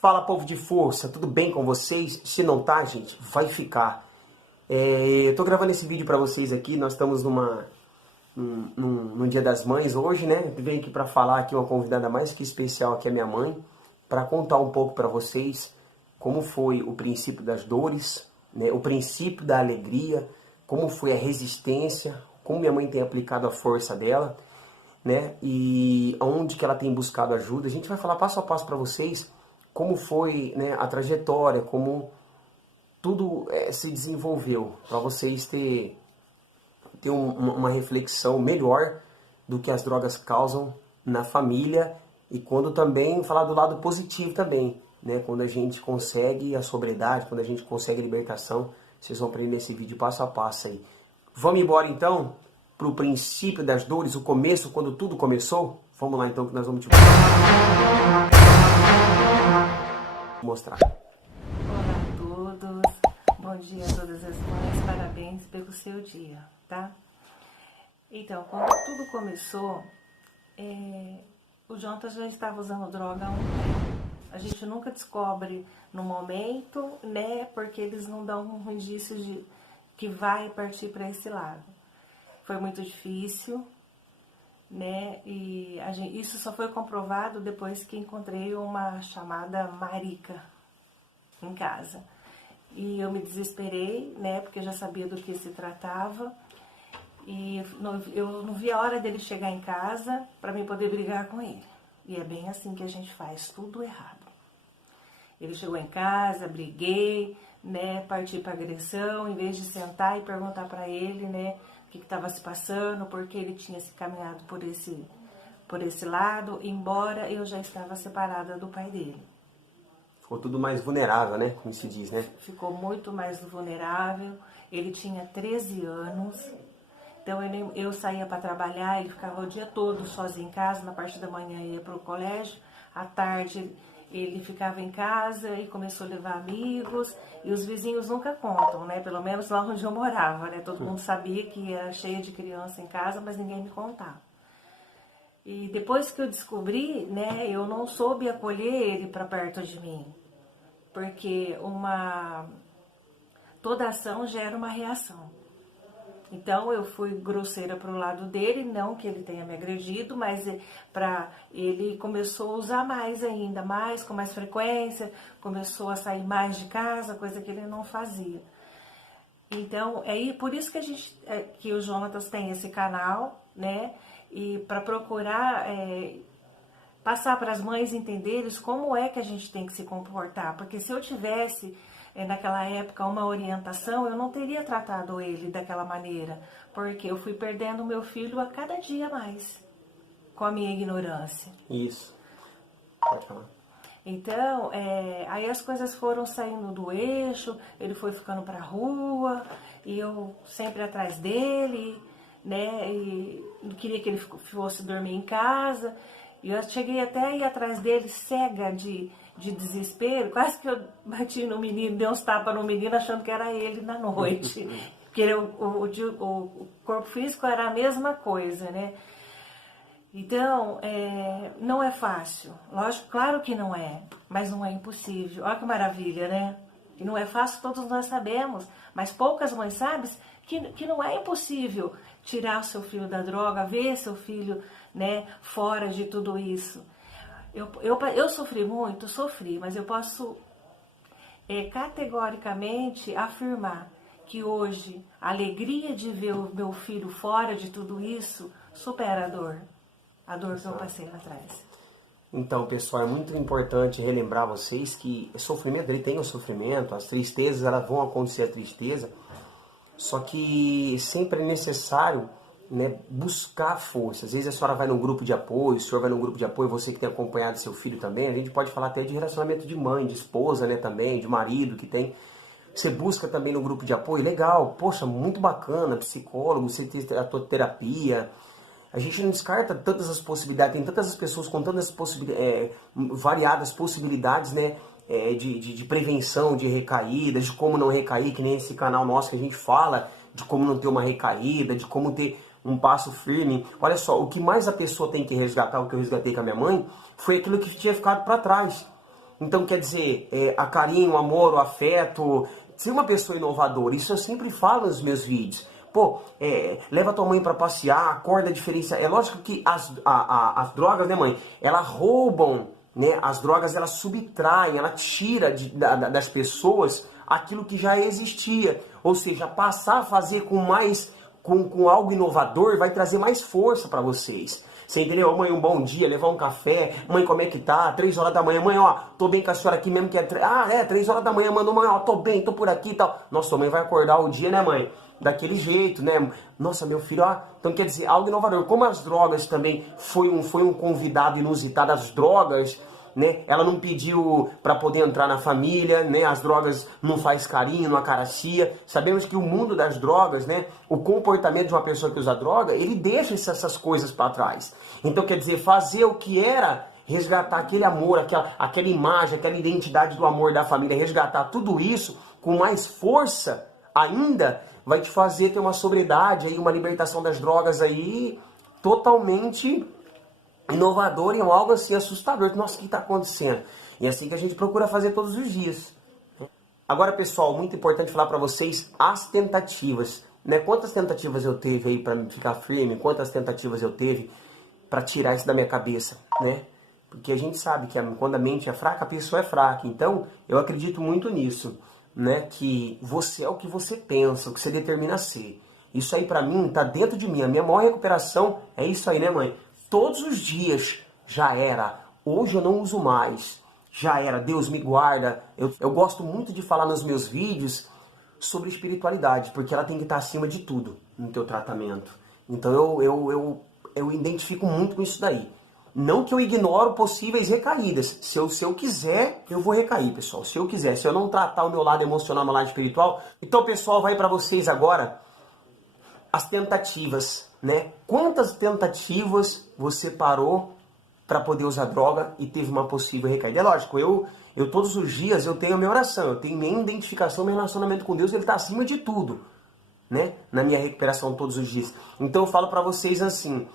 Fala, povo de força, tudo bem com vocês? Se não tá, gente, vai ficar. Eu tô gravando esse vídeo pra vocês aqui, nós estamos num Dia das Mães hoje, né? Eu venho aqui pra falar aqui uma convidada mais que especial, que é minha mãe, pra contar um pouco pra vocês como foi o princípio das dores, né? O princípio da alegria, como foi a resistência, como minha mãe tem aplicado a força dela, né? E onde que ela tem buscado ajuda. A gente vai falar passo a passo pra vocês como foi, né, a trajetória, como tudo se desenvolveu, para vocês ter uma reflexão melhor do que as drogas causam na família e quando também falar do lado positivo também, né, quando a gente consegue a sobriedade, quando a gente consegue a libertação. Vocês vão aprender nesse vídeo passo a passo aí. Vamos embora então para o princípio das dores, o começo, quando tudo começou? Vamos lá então que nós vamos te mostrar. Olá a todos, bom dia a todas as mães, parabéns pelo seu dia, tá? Então, quando tudo começou, o Jonathan já estava usando droga há um tempo. A gente nunca descobre no momento, né, porque eles não dão um indício de que vai partir para esse lado. Foi muito difícil, né, e isso só foi comprovado depois que encontrei uma chamada marica em casa. E eu me desesperei, né, porque eu já sabia do que se tratava. E eu não vi a hora dele chegar em casa para mim poder brigar com ele. E é bem assim que a gente faz, tudo errado. Ele chegou em casa, briguei, né, parti para agressão, em vez de sentar e perguntar para ele, né, o que estava se passando, porque ele tinha se caminhado por esse lado, embora eu já estava separada do pai dele. Ficou tudo mais vulnerável, né? Como se diz, né? Ficou muito mais vulnerável. Ele tinha 13 anos. Então eu saía para trabalhar, ele ficava o dia todo sozinho em casa. Na parte da manhã ia para o colégio. À tarde ele ficava em casa e começou a levar amigos. E os vizinhos nunca contam, né? Pelo menos lá onde eu morava, né? Todo mundo sabia que era cheia de criança em casa, mas ninguém me contava. E depois que eu descobri, né, eu não soube acolher ele para perto de mim, porque toda ação gera uma reação. Então eu fui grosseira para o lado dele, não que ele tenha me agredido, mas ele começou a usar mais ainda, com mais frequência, começou a sair mais de casa, coisa que ele não fazia. Então, por isso que o Jonatas tem esse canal, né? E para procurar passar para as mães entenderem como é que a gente tem que se comportar. Porque se eu tivesse, naquela época, uma orientação, eu não teria tratado ele daquela maneira. Porque eu fui perdendo o meu filho a cada dia mais, com a minha ignorância. Isso. Pode falar. Então, aí as coisas foram saindo do eixo, ele foi ficando para a rua, e eu sempre atrás dele, né, e não queria que ele fosse dormir em casa. E eu cheguei até a ir atrás dele, cega de desespero, quase que eu bati no menino, dei uns tapas no menino achando que era ele na noite, porque o corpo físico era a mesma coisa, né. Então, não é fácil, lógico, claro que não é, mas não é impossível. Olha que maravilha, né? E não é fácil, todos nós sabemos, mas poucas mães sabem que não é impossível tirar o seu filho da droga, ver seu filho, né, fora de tudo isso. Eu sofri muito, mas eu posso categoricamente afirmar que hoje a alegria de ver o meu filho fora de tudo isso supera a dor que eu passei lá atrás. Então, pessoal, é muito importante relembrar vocês que o sofrimento, ele tem o sofrimento, as tristezas, elas vão acontecer a tristeza, só que sempre é necessário, né, buscar força. Às vezes a senhora vai num grupo de apoio, o senhor vai num grupo de apoio, você que tem acompanhado seu filho também, a gente pode falar até de relacionamento de mãe, de esposa, né, também, de marido que tem. Você busca também no grupo de apoio, legal, poxa, muito bacana, psicólogo, você tem a tua terapia. A gente não descarta tantas as possibilidades, tem tantas pessoas com tantas variadas possibilidades, né, de prevenção, de recaída, de como não recair, que nem esse canal nosso que a gente fala, de como não ter uma recaída, de como ter um passo firme. Olha só, o que mais a pessoa tem que resgatar, o que eu resgatei com a minha mãe, foi aquilo que tinha ficado para trás. Então, quer dizer, a carinho, o amor, o afeto, ser uma pessoa inovadora. Isso eu sempre falo nos meus vídeos. Pô, leva tua mãe para passear, acorda a diferença. É lógico que as drogas, né, mãe? Elas roubam, né? As drogas, elas subtraem, ela tira das pessoas aquilo que já existia. Ou seja, passar a fazer com mais, com algo inovador vai trazer mais força para vocês. Você entendeu? Mãe, um bom dia, levar um café. Mãe, como é que tá? 3 horas da manhã. Mãe, ó, tô bem com a senhora aqui mesmo que é... 3 horas da manhã. Mandou, mãe, ó, tô bem, tô por aqui e tal. Nossa, tua mãe vai acordar o dia, né, mãe? Daquele jeito, né? Nossa, meu filho, ó. Então, quer dizer, algo inovador. Como as drogas também foi um convidado inusitado, as drogas... Né? Ela não pediu para poder entrar na família, né? As drogas não faz carinho, não acaricia. Sabemos que o mundo das drogas, né? O comportamento de uma pessoa que usa droga, ele deixa essas coisas para trás. Então, quer dizer, fazer o que era, resgatar aquele amor, aquela imagem, aquela identidade do amor da família, resgatar tudo isso com mais força ainda, vai te fazer ter uma sobriedade, aí, uma libertação das drogas aí totalmente inovador e algo assim assustador. Nossa, o que está acontecendo? E é assim que a gente procura fazer todos os dias. Agora, pessoal, muito importante falar para vocês as tentativas. Né? Quantas tentativas eu teve aí para ficar firme? Quantas tentativas eu teve para tirar isso da minha cabeça? Né? Porque a gente sabe que quando a mente é fraca, a pessoa é fraca. Então, eu acredito muito nisso. Né? Que você é o que você pensa, o que você determina ser. Isso aí para mim está dentro de mim. A minha maior recuperação é isso aí, né, mãe? Todos os dias já era. Hoje eu não uso mais. Já era. Deus me guarda. Eu gosto muito de falar nos meus vídeos sobre espiritualidade, porque ela tem que estar acima de tudo no teu tratamento. Então eu identifico muito com isso daí. Não que eu ignoro possíveis recaídas. Se eu quiser, eu vou recair, pessoal. Se eu quiser. Se eu não tratar o meu lado emocional, meu lado espiritual. Então, pessoal, vai para vocês agora as tentativas, né? Quantas tentativas você parou para poder usar droga e teve uma possível recaída? É lógico, eu todos os dias eu tenho a minha oração, eu tenho minha identificação, meu relacionamento com Deus, ele está acima de tudo, né? Na minha recuperação todos os dias. Então eu falo para vocês assim,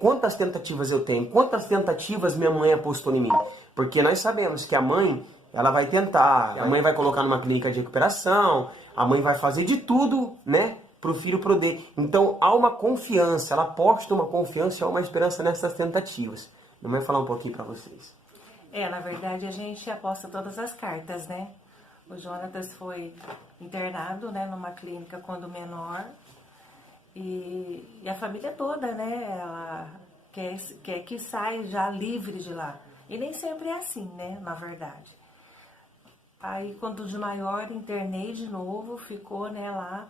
quantas tentativas eu tenho? Quantas tentativas minha mãe apostou em mim? Porque nós sabemos que a mãe, ela vai tentar, a mãe vai colocar numa clínica de recuperação, a mãe vai fazer de tudo, né? Para o filho poder. Então há uma confiança, ela aposta uma confiança e há uma esperança nessas tentativas. Eu vou falar um pouquinho para vocês. Na verdade a gente aposta todas as cartas, né? O Jonatas foi internado, né, numa clínica quando menor e a família toda, né, ela quer que saia já livre de lá. E nem sempre é assim, né, na verdade. Aí quando de maior internei de novo, ficou, né, lá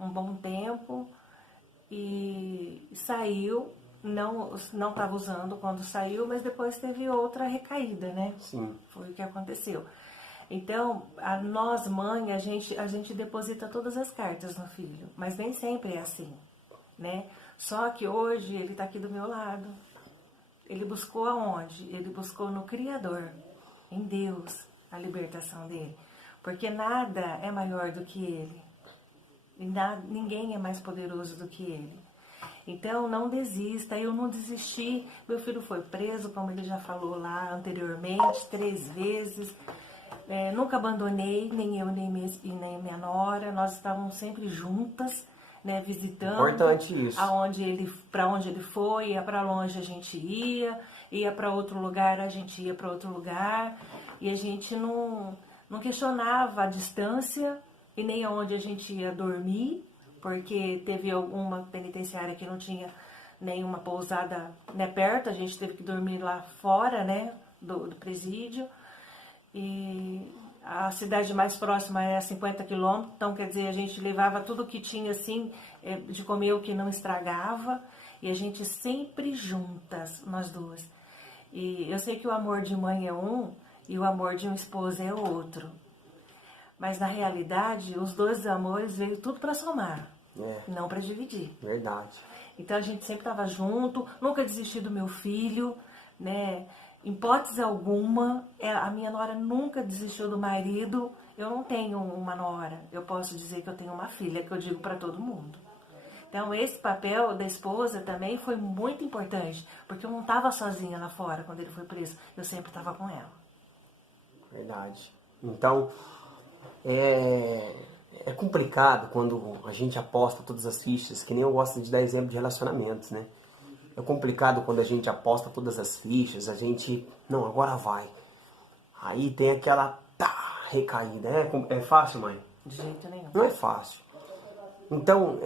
um bom tempo e saiu, não estava usando quando saiu, mas depois teve outra recaída, né? Sim. Foi o que aconteceu. Então, nós, mãe, a gente deposita todas as cartas no filho, mas nem sempre é assim, né? Só que hoje ele está aqui do meu lado. Ele buscou aonde? Ele buscou no Criador, em Deus, a libertação dele. Porque nada é maior do que ele. Ninguém é mais poderoso do que ele. Então não desista. Eu não desisti. Meu filho foi preso, como ele já falou lá anteriormente, 3 vezes. Nunca abandonei, nem eu nem minha nora. Nós estávamos sempre juntas, né, visitando. Importante isso. Para onde ele foi, ia para longe a gente ia para outro lugar, a gente ia para outro lugar. E a gente não questionava a distância e nem aonde a gente ia dormir, porque teve alguma penitenciária que não tinha nenhuma pousada, né, perto, a gente teve que dormir lá fora, né, do presídio, e a cidade mais próxima é a 50 quilômetros, então quer dizer, a gente levava tudo que tinha assim, de comer o que não estragava, e a gente sempre juntas, nós duas. E eu sei que o amor de mãe é um, e o amor de um esposo é outro. Mas na realidade, os dois amores veio tudo para somar, não para dividir. Verdade. Então a gente sempre estava junto, nunca desisti do meu filho, né? Em hipótese alguma, a minha nora nunca desistiu do marido. Eu não tenho uma nora, eu posso dizer que eu tenho uma filha, que eu digo para todo mundo. Então esse papel da esposa também foi muito importante, porque eu não estava sozinha lá fora quando ele foi preso, eu sempre estava com ela. Verdade. Então, é complicado quando a gente aposta todas as fichas, que nem eu gosto de dar exemplo de relacionamentos, né? É complicado quando a gente aposta todas as fichas, a gente, não, agora vai. Aí tem aquela recaída. É fácil, mãe? De jeito nenhum. Não é fácil. Então,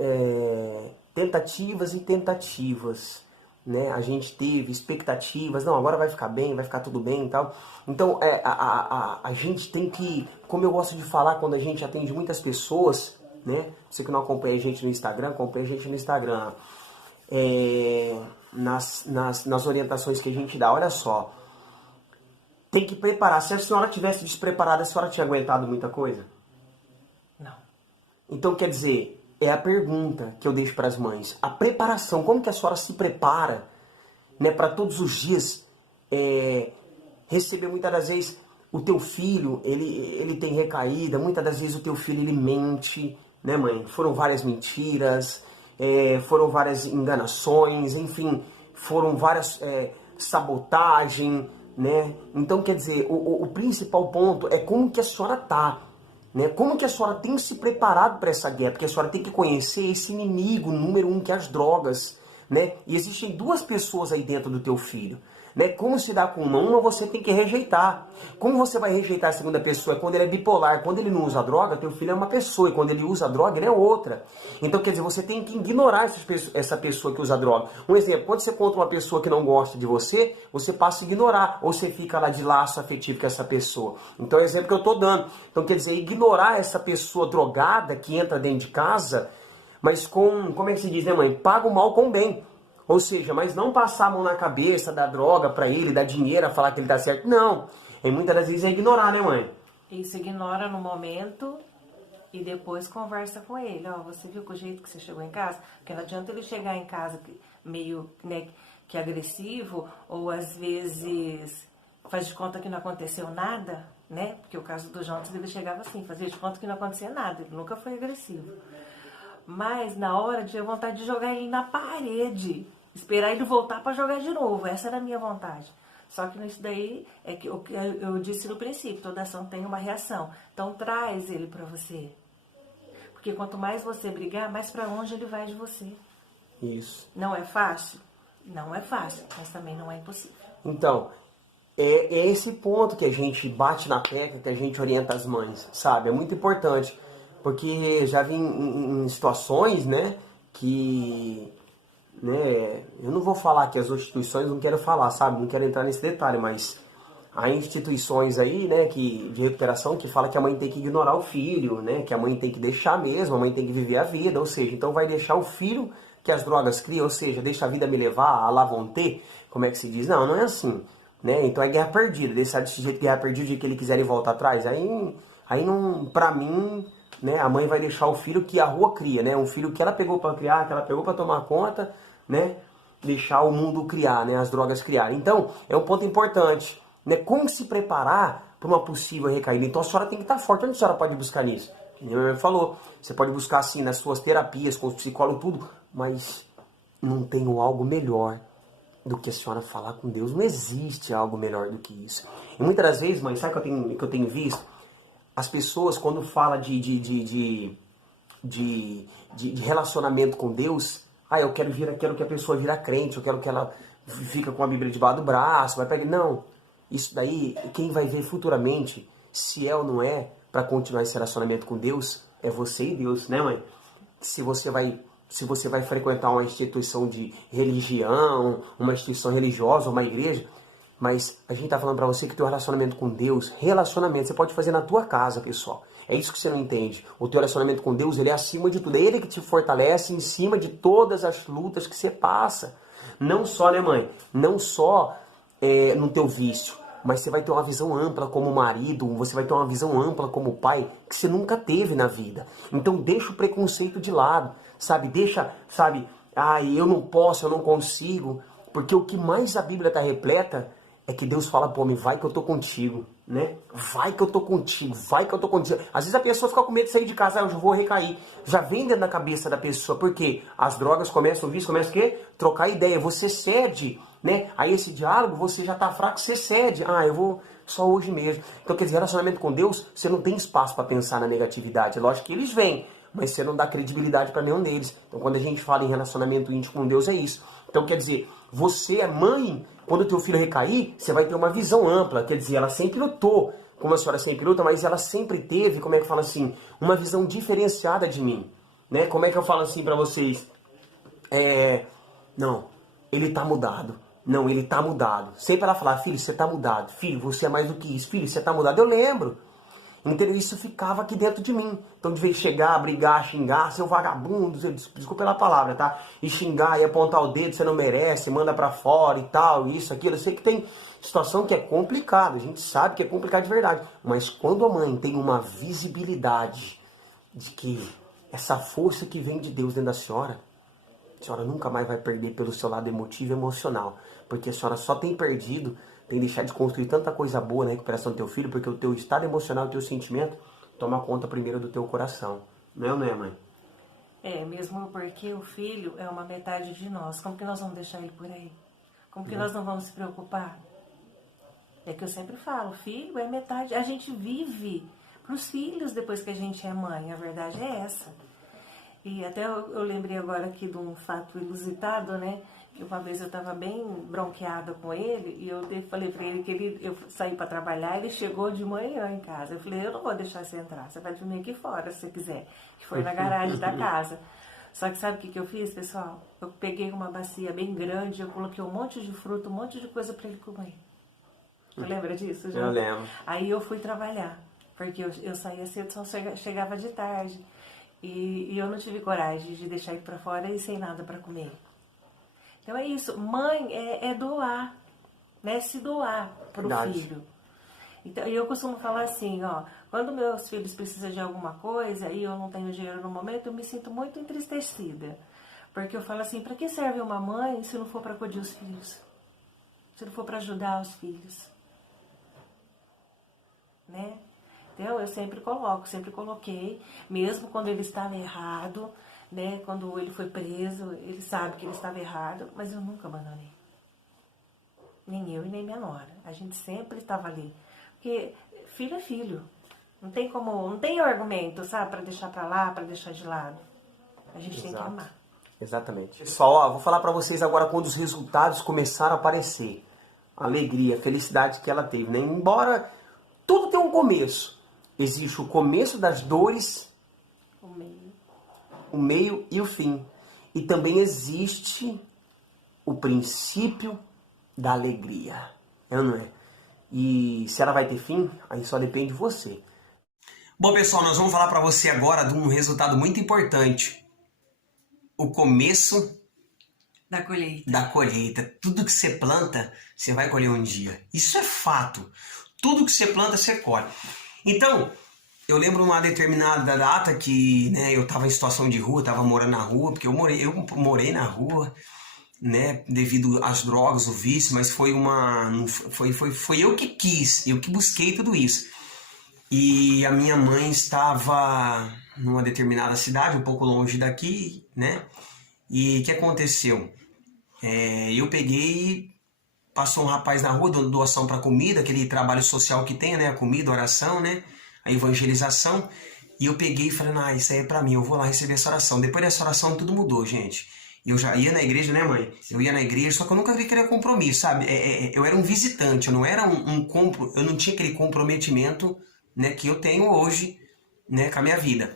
tentativas e tentativas, né? A gente teve expectativas, não, agora vai ficar bem, vai ficar tudo bem e tal. Então, a gente tem que, como eu gosto de falar quando a gente atende muitas pessoas, né? Você que não acompanha a gente no Instagram, acompanha a gente no Instagram. Nas orientações que a gente dá, olha só, tem que preparar. Se a senhora tivesse despreparada, a senhora tinha aguentado muita coisa? Não. Então, quer dizer, é a pergunta que eu deixo para as mães. A preparação, como que a senhora se prepara, né, para todos os dias receber, muitas das vezes, o teu filho, ele tem recaída, muitas das vezes o teu filho, ele mente, né, mãe? Foram várias mentiras, foram várias enganações, enfim, foram várias sabotagem, né? Então, quer dizer, o principal ponto é como que a senhora tá, né? Como que a senhora tem se preparado para essa guerra, porque a senhora tem que conhecer esse inimigo número 1, que é as drogas, né? E existem duas pessoas aí dentro do teu filho, né? Como se dá com uma, você tem que rejeitar. Como você vai rejeitar a segunda pessoa? É quando ele é bipolar. Quando ele não usa droga, teu filho é uma pessoa. E quando ele usa droga, ele é outra. Então, quer dizer, você tem que ignorar essa pessoa que usa droga. Um exemplo, quando você encontra uma pessoa que não gosta de você, você passa a ignorar. Ou você fica lá de laço afetivo com essa pessoa. Então, é o exemplo que eu estou dando. Então, quer dizer, ignorar essa pessoa drogada que entra dentro de casa, mas com, como é que se diz, né, mãe? Paga o mal com o bem. Ou seja, mas não passar a mão na cabeça, dar droga pra ele, dar dinheiro a falar que ele tá certo. Não. E muitas das vezes é ignorar, né, mãe? Isso, ignora no momento e depois conversa com ele. Ó, você viu com o jeito que você chegou em casa? Porque não adianta ele chegar em casa meio, né, que agressivo, ou às vezes faz de conta que não aconteceu nada, né? Porque o caso do Jonas, ele chegava assim, fazia de conta que não acontecia nada, ele nunca foi agressivo. Mas na hora tinha vontade de jogar ele na parede, esperar ele voltar para jogar de novo. Essa era a minha vontade. Só que nisso daí é que eu disse no princípio, toda ação tem uma reação. Então traz ele para você. Porque quanto mais você brigar, mais para longe ele vai de você. Isso. Não é fácil? Não é fácil, mas também não é impossível. Então, é esse ponto que a gente bate na tecla, que a gente orienta as mães, sabe? É muito importante. Porque já vi em situações, né, que, né, eu não vou falar que as instituições, não quero falar, sabe, não quero entrar nesse detalhe, mas há instituições aí, né, de recuperação que fala que a mãe tem que ignorar o filho, né, que a mãe tem que deixar mesmo, a mãe tem que viver a vida, ou seja, então vai deixar o filho que as drogas criam, ou seja, deixa a vida me levar, a lá vão ter, como é que se diz? Não, não é assim, né, então é guerra perdida, deixar desse jeito guerra perdida, de que ele quiser ir voltar atrás, aí não, pra mim, né, a mãe vai deixar o filho que a rua cria, né, um filho que ela pegou para criar, que ela pegou para tomar conta, né, deixar o mundo criar, né, as drogas criarem. Então, é um ponto importante, né, como se preparar para uma possível recaída. Então, a senhora tem que estar forte. Onde a senhora pode buscar nisso? Como a minha mãe falou, você pode buscar assim nas suas terapias, com os psicólogos, tudo, mas não tem algo melhor do que a senhora falar com Deus. Não existe algo melhor do que isso. E muitas das vezes, mãe, sabe que eu tenho visto? As pessoas, quando falam de relacionamento com Deus, eu quero que a pessoa vira crente, eu quero que ela fica com a Bíblia debaixo do braço, vai pegar. Não, isso daí, quem vai ver futuramente, se é ou não é, para continuar esse relacionamento com Deus, é você e Deus, né, mãe? Se você vai frequentar uma instituição de religião, uma instituição religiosa, uma igreja, mas a gente tá falando pra você que teu relacionamento com Deus, relacionamento, você pode fazer na tua casa, pessoal. É isso que você não entende. O teu relacionamento com Deus, ele é acima de tudo. É Ele que te fortalece em cima de todas as lutas que você passa. Não só, né, mãe? Não só no teu vício, mas você vai ter uma visão ampla como marido, você vai ter uma visão ampla como pai, que você nunca teve na vida. Então deixa o preconceito de lado, sabe? Deixa, sabe, eu não posso, eu não consigo. Porque o que mais a Bíblia está repleta é que Deus fala pro homem, vai que eu tô contigo, né? Vai que eu tô contigo, vai que eu tô contigo. Às vezes a pessoa fica com medo de sair de casa, eu já vou recair. Já vem dentro da cabeça da pessoa, porque as drogas começam, o vício começa o quê? Trocar ideia, você cede, né? Aí esse diálogo, você já tá fraco, você cede. Eu vou só hoje mesmo. Então, quer dizer, relacionamento com Deus, você não tem espaço para pensar na negatividade. É lógico que eles vêm, mas você não dá credibilidade para nenhum deles. Então, quando a gente fala em relacionamento íntimo com Deus, é isso. Então, quer dizer, você é mãe, quando o teu filho recair, você vai ter uma visão ampla. Quer dizer, ela sempre lutou, como a senhora sempre luta, mas ela sempre teve, como é que fala assim, uma visão diferenciada de mim. Né? Como é que eu falo assim para vocês? Não, ele tá mudado. Não, ele tá mudado. Sempre ela fala, filho, você tá mudado. Filho, você é mais do que isso. Filho, você tá mudado. Eu lembro. Então isso ficava aqui dentro de mim. Então de vez chegar, brigar, xingar, seu vagabundo, desculpa pela palavra, tá? E xingar e apontar o dedo, você não merece, manda pra fora e tal, isso, aquilo. Eu sei que tem situação que é complicada, a gente sabe que é complicado de verdade. Mas quando a mãe tem uma visibilidade de que essa força que vem de Deus dentro da senhora, a senhora nunca mais vai perder pelo seu lado emotivo e emocional. Porque a senhora só tem perdido, tem deixado de construir tanta coisa boa na recuperação do teu filho, porque o teu estado emocional, o teu sentimento, toma conta primeiro do teu coração. Não é ou não é, mãe? É, mesmo porque o filho é uma metade de nós. Como que nós vamos deixar ele por aí? Como que nós não vamos se preocupar? É que eu sempre falo, filho é metade. A gente vive para os filhos depois que a gente é mãe. A verdade é essa. E até eu lembrei agora aqui de um fato inusitado, né? Que uma vez eu estava bem bronqueada com ele e eu falei para ele que eu saí para trabalhar, ele chegou de manhã em casa. Eu falei, eu não vou deixar você entrar, você vai dormir aqui fora se você quiser. Que foi na garagem da casa. Só que sabe o que eu fiz, pessoal? Eu peguei uma bacia bem grande, eu coloquei um monte de fruta, um monte de coisa para ele comer. Você lembra disso, já? Eu lembro. Aí eu fui trabalhar, porque eu saía cedo, só chegava de tarde. E eu não tive coragem de deixar ele para fora e sem nada para comer. Então é isso, mãe é doar, né? Se doar para o filho. Então, e eu costumo falar assim, ó, quando meus filhos precisam de alguma coisa e eu não tenho dinheiro no momento, eu me sinto muito entristecida. Porque eu falo assim, para que serve uma mãe se não for para acudir os filhos? Se não for para ajudar os filhos? Né? Então eu sempre coloquei, mesmo quando ele estava errado, né? Quando ele foi preso, ele sabe que ele estava errado, mas eu nunca abandonei. Nem eu e nem minha nora. A gente sempre estava ali. Porque filho é filho. Não tem argumento, sabe, para deixar para lá, para deixar de lado. A gente tem que amar. Exatamente. Pessoal, ó, vou falar para vocês agora quando os resultados começaram a aparecer. A alegria, a felicidade que ela teve, né? Embora tudo tenha um começo. Existe o começo das dores, o meio e o fim. E também existe o princípio da alegria. É ou não é? E se ela vai ter fim, aí só depende de você. Bom, pessoal, nós vamos falar para você agora de um resultado muito importante. O começo da colheita. Da colheita. Tudo que você planta, você vai colher um dia. Isso é fato. Tudo que você planta, você colhe. Então, eu lembro uma determinada data que, né, eu estava em situação de rua, estava morando na rua, porque eu morei na rua, né, devido às drogas, o vício, mas foi eu que quis, eu que busquei tudo isso. E a minha mãe estava numa determinada cidade, um pouco longe daqui, né, e o que aconteceu? Eu peguei, passou um rapaz na rua dando doação para comida, aquele trabalho social que tem, né, a comida, a oração, né, a evangelização, e eu peguei e falei, isso aí é pra mim, eu vou lá receber essa oração. Depois dessa oração tudo mudou, gente. Eu já ia na igreja, né, mãe? Eu ia na igreja, só que eu nunca vi aquele compromisso, sabe? Eu era um visitante, eu não era eu não tinha aquele comprometimento, né, que eu tenho hoje, né, com a minha vida.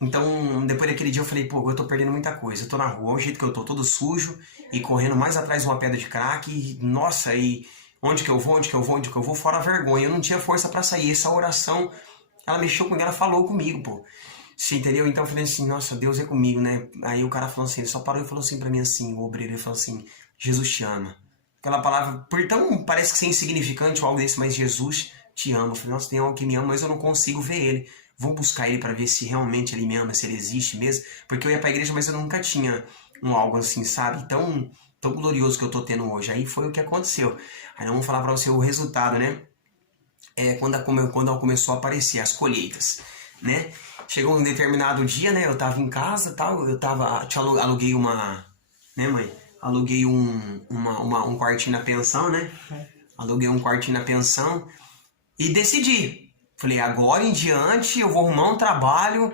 Então, depois daquele dia eu falei, pô, eu tô perdendo muita coisa. Eu tô na rua, o jeito que eu tô, todo sujo, e correndo mais atrás de uma pedra de crack, e, nossa, e onde que eu vou, fora a vergonha. Eu não tinha força pra sair. Essa oração, ela mexeu comigo, ela falou comigo, pô. Você entendeu? Então eu falei assim, nossa, Deus é comigo, né? Aí o cara falou assim, ele só parou e falou assim pra mim assim, o obreiro, ele falou assim, Jesus te ama. Aquela palavra, por tão, parece que ser insignificante ou algo desse, mas Jesus te ama. Eu falei, nossa, tem algo que me ama, mas eu não consigo ver ele. Vou buscar ele pra ver se realmente ele me ama, se ele existe mesmo. Porque eu ia pra igreja, mas eu nunca tinha algo assim, sabe? Tão glorioso que eu tô tendo hoje. Aí foi o que aconteceu. Aí nós vamos falar pra você o resultado, né? Quando ela começou a aparecer, as colheitas, né? Chegou um determinado dia, né? Eu tava em casa, tal, aluguei uma, né, mãe? Aluguei um quartinho na pensão, né? Aluguei um quartinho na pensão E decidi. Falei, agora em diante eu vou arrumar um trabalho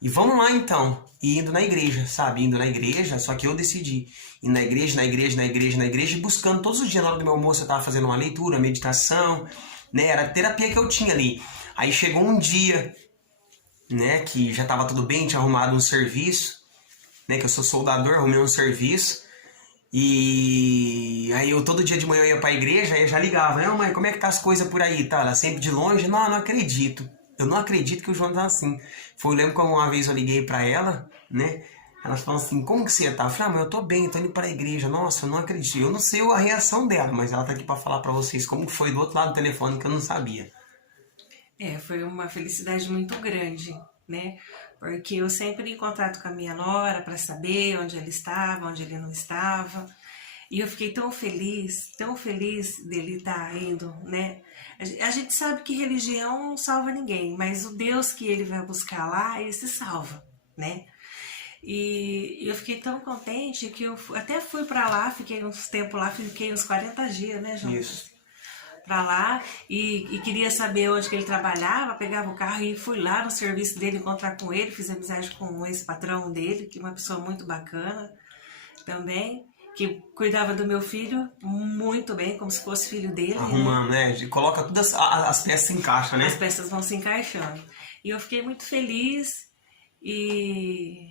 e vamos lá então. E indo na igreja, sabe? Indo na igreja, só que eu decidi. Indo na igreja, na igreja, na igreja, na igreja, e buscando todos os dias na hora do meu almoço eu tava fazendo uma leitura, meditação, né? Era a terapia que eu tinha ali. Aí chegou um dia, né, que já tava tudo bem, tinha arrumado um serviço, né, que eu sou soldador, arrumei um serviço. E aí eu todo dia de manhã eu ia pra igreja, aí eu já ligava, não, mãe, como é que tá as coisas por aí, tá? Ela sempre de longe, não, não acredito. Eu não acredito que o João tá assim. Eu lembro como uma vez eu liguei pra ela, né? Ela falou assim, como que você tá? Eu falei, ah, mãe, eu tô bem, eu tô indo pra igreja. Nossa, eu não acredito. Eu não sei a reação dela, mas ela tá aqui pra falar pra vocês como foi do outro lado do telefone que eu não sabia. Foi uma felicidade muito grande, né? Porque eu sempre ia em contato com a minha nora para saber onde ele estava, onde ele não estava. E eu fiquei tão feliz dele estar indo, né? A gente sabe que religião não salva ninguém, mas o Deus que ele vai buscar lá, esse salva, né? E eu fiquei tão contente que eu até fui para lá, fiquei uns tempos lá, fiquei uns 40 dias, né, João? Isso. Pra lá e queria saber onde que ele trabalhava, pegava o carro e fui lá no serviço dele encontrar com ele, fiz amizade com esse patrão dele, que é uma pessoa muito bacana também, que cuidava do meu filho muito bem, como se fosse filho dele. Arrumando, né? Coloca todas as peças se encaixam, né? As peças vão se encaixando. E eu fiquei muito feliz e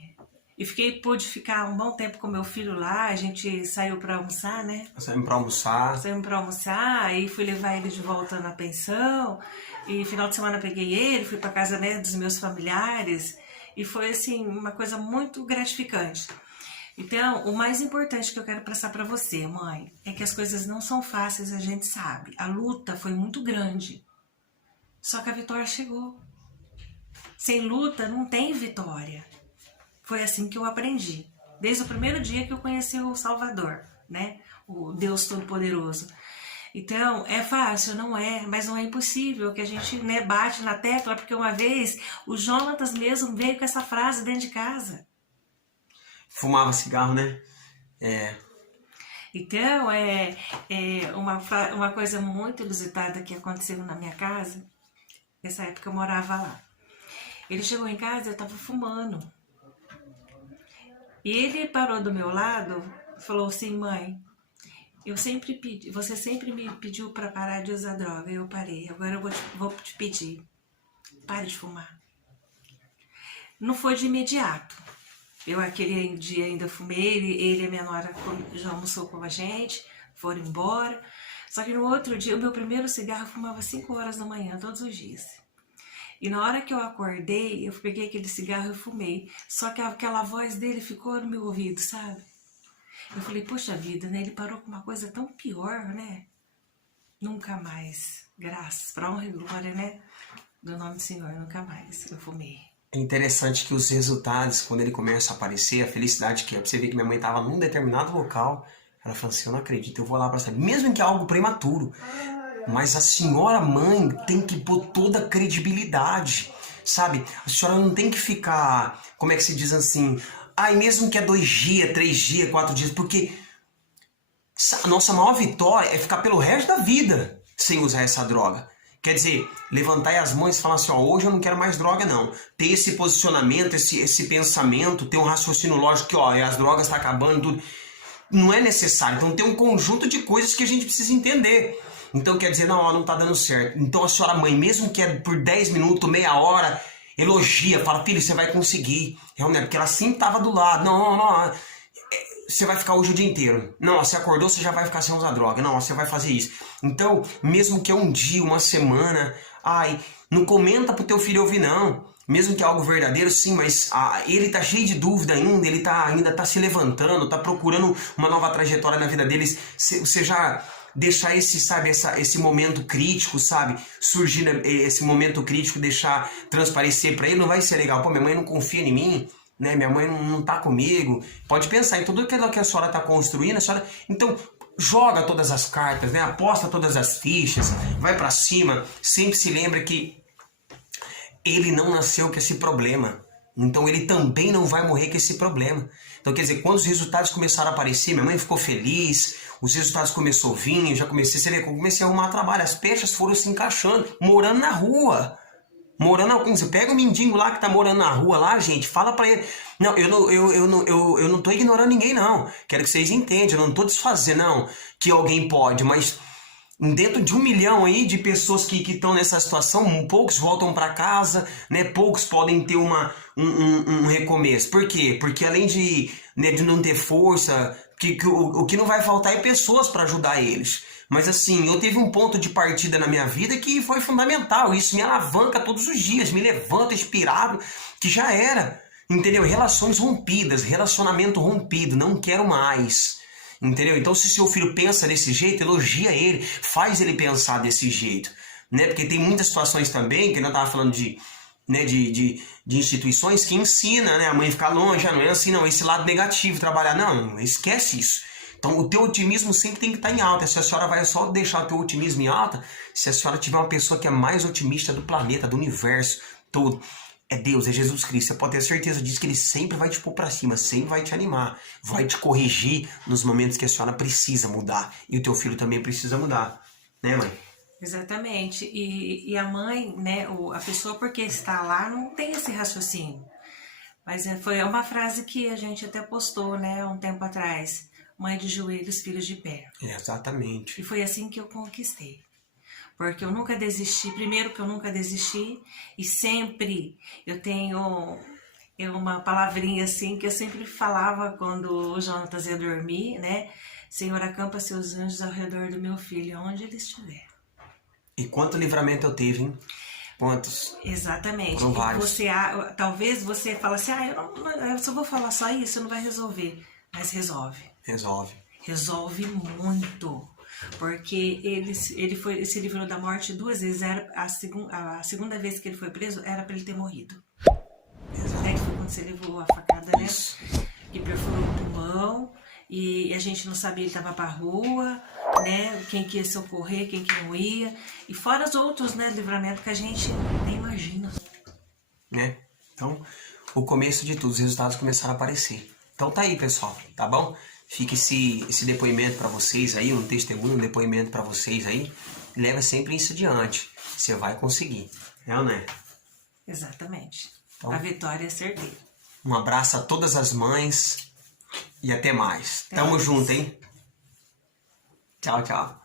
pude ficar um bom tempo com meu filho lá. A gente saiu para almoçar, né? Saímos pra almoçar. Saímos para almoçar, aí fui levar ele de volta na pensão. E final de semana peguei ele, fui para casa, né, dos meus familiares. E foi, assim, uma coisa muito gratificante. Então, o mais importante que eu quero passar para você, mãe, é que as coisas não são fáceis, a gente sabe. A luta foi muito grande. Só que a vitória chegou. Sem luta não tem vitória. Foi assim que eu aprendi. Desde o primeiro dia que eu conheci o Salvador, né? O Deus Todo-Poderoso. Então, é fácil? Não é, mas não é impossível que a gente, né, bate na tecla, porque uma vez o Jonatas mesmo veio com essa frase dentro de casa. Fumava cigarro, né? Então, uma coisa muito inusitada que aconteceu na minha casa. Nessa época eu morava lá. Ele chegou em casa e eu estava fumando. E ele parou do meu lado e falou assim, mãe, você sempre me pediu para parar de usar droga, eu parei, agora eu vou te pedir, pare de fumar. Não foi de imediato. Eu aquele dia ainda fumei, ele e a minha nora já almoçou com a gente, foram embora. Só que no outro dia, o meu primeiro cigarro eu fumava 5 horas da manhã, todos os dias. E na hora que eu acordei, eu peguei aquele cigarro e fumei. Só que aquela voz dele ficou no meu ouvido, sabe? Eu falei, poxa vida, né? Ele parou com uma coisa tão pior, né? Nunca mais. Graças, pra honra e glória, né? Do nome do Senhor, nunca mais. Eu fumei. É interessante que os resultados, quando ele começa a aparecer, a felicidade que é, pra você ver que minha mãe estava num determinado local, ela falou assim, eu não acredito, eu vou lá para saber, mesmo que é algo prematuro, mas a senhora mãe tem que pôr toda a credibilidade, sabe? A senhora não tem que ficar, como é que se diz assim, mesmo que é 2 dias, 3 dias, 4 dias, porque a nossa maior vitória é ficar pelo resto da vida sem usar essa droga. Quer dizer, levantar as mãos e falar assim, hoje eu não quero mais droga não. Ter esse posicionamento, esse pensamento, ter um raciocínio lógico que, as drogas estão acabando, tudo. Não é necessário. Então tem um conjunto de coisas que a gente precisa entender. Então quer dizer, não tá dando certo. Então a senhora mãe, mesmo que é por 10 minutos, meia hora, elogia, fala, filho, você vai conseguir. Realmente, porque ela sempre estava do lado. Não. Você vai ficar hoje o dia inteiro. Não, você acordou, você já vai ficar sem usar droga. Não, você vai fazer isso. Então, mesmo que é um dia, uma semana, não comenta pro teu filho ouvir, não. Mesmo que é algo verdadeiro, sim, mas ele tá cheio de dúvida ainda, ele ainda tá se levantando, tá procurando uma nova trajetória na vida deles. Você já deixar esse momento crítico, sabe? Surgir esse momento crítico, deixar transparecer para ele, não vai ser legal. Pô, minha mãe não confia em mim, né? Minha mãe não tá comigo. Pode pensar em tudo aquilo que a senhora tá construindo, Então, joga todas as cartas, né? Aposta todas as fichas, vai para cima, sempre se lembra que ele não nasceu com esse problema. Então ele também não vai morrer com esse problema. Então quer dizer, quando os resultados começaram a aparecer, minha mãe ficou feliz, os resultados começou a vir, eu já comecei, você vê, eu comecei a arrumar trabalho, as peças foram se encaixando, morando na rua. Você pega o mendigo lá que tá morando na rua lá, gente, fala pra ele. Não, eu não tô ignorando ninguém, não. Quero que vocês entendam, eu não tô desfazendo, não, que alguém pode, mas dentro de 1 milhão aí de pessoas que estão nessa situação, poucos voltam para casa, né? Poucos podem ter um recomeço. Por quê? Porque além de não ter força, o que não vai faltar é pessoas para ajudar eles. Mas assim, eu tive um ponto de partida na minha vida que foi fundamental. Isso me alavanca todos os dias, me levanta inspirado, que já era. Entendeu? Relações rompidas, relacionamento rompido, não quero mais. Entendeu? Então se seu filho pensa desse jeito, elogia ele, faz ele pensar desse jeito. Né? Porque tem muitas situações também, que eu estava falando de instituições que ensina, né? A mãe ficar longe, não é assim não, esse lado negativo, trabalhar, não, esquece isso. Então o teu otimismo sempre tem que estar em alta. Se a senhora vai só deixar o teu otimismo em alta, se a senhora tiver uma pessoa que é mais otimista do planeta, do universo todo, é Deus, é Jesus Cristo, você pode ter certeza disso, que Ele sempre vai te pôr pra cima, sempre vai te animar, vai te corrigir nos momentos que a senhora precisa mudar. E o teu filho também precisa mudar, né, mãe? Exatamente. E a mãe, né, a pessoa porque está lá não tem esse raciocínio. Mas foi uma frase que a gente até postou, né, um tempo atrás. Mãe de joelhos, filhos de pé. Exatamente. E foi assim que eu conquistei. Porque eu nunca desisti, primeiro que eu nunca desisti, e sempre eu tenho uma palavrinha assim que eu sempre falava quando o Jonatas ia dormir, né? Senhor, acampa seus anjos ao redor do meu filho, onde ele estiver. E quanto livramento eu tive, hein? Quantos? Exatamente. Foram vários. Talvez você fale assim, eu só vou falar só isso, não vai resolver. Mas resolve. Resolve. Resolve muito. Porque ele se livrou da morte 2 vezes. A segunda vez que ele foi preso era para ele ter morrido. Exato. Aí foi quando você levou a facada, né? Isso. Que perfurou o pulmão. E a gente não sabia, ele estava pra rua, né? Quem que ia socorrer, quem que não ia. E fora os outros, né, livramentos que a gente nem imagina. Né? Então, o começo de tudo, os resultados começaram a aparecer. Então tá aí, pessoal, tá bom? Fica esse depoimento para vocês aí, um testemunho, um depoimento para vocês aí. Leva sempre isso adiante. Você vai conseguir, né ou não é? Exatamente. Então, a vitória é certeira. Um abraço a todas as mães e até mais. Tamo junto, hein? Tchau, tchau.